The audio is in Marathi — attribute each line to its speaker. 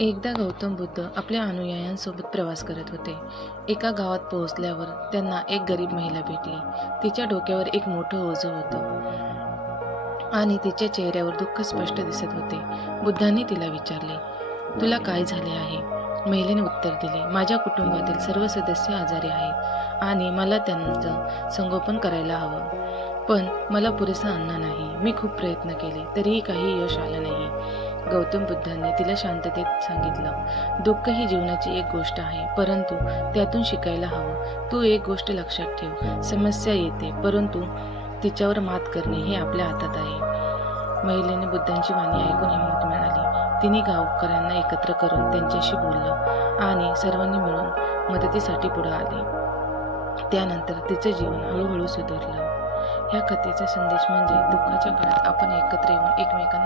Speaker 1: एकदा गौतम बुद्ध आपल्या अनुयायांसोबत प्रवास करत होते. एका गावात पोहोचल्यावर त्यांना एक गरीब महिला भेटली. तिच्या डोक्यावर एक मोठं ओझं होतं. आणि तिच्या चेहऱ्यावर दुःख स्पष्ट दिसत होते. बुद्धांनी तिला विचारले तुला काय झाले आहे? महिलेने उत्तर दिले माझ्या कुटुंबातील सर्व सदस्य आजारी आहेत आणि मला त्यांचं संगोपन करायला हवं. पण मला पुरेसा अन्न नाही. मी खूप प्रयत्न केले तरीही काही यश आलं नाही. गौतम बुद्धांनी तिला शांततेत सांगितलं. दुःख ही जीवनाची एक गोष्ट आहे परंतु त्यातून शिकायला हवं. तू एक गोष्ट लक्षात ठेव. समस्या येते परंतु तिच्यावर मात करणे हे आपल्या हातात आहे. महिलेने बुद्धांची वाणी ऐकून हिंमत मिळाली. तिने गावकऱ्यांना एकत्र करून त्यांच्याशी बोललं आणि सर्वांनी मिळून मदतीसाठी पुढे आले. त्यानंतर तिचं जीवन हळूहळू सुधारलं. ह्या कथेचा संदेश म्हणजे दुःखाच्या काळात आपण एकत्र येऊन एकमेकांना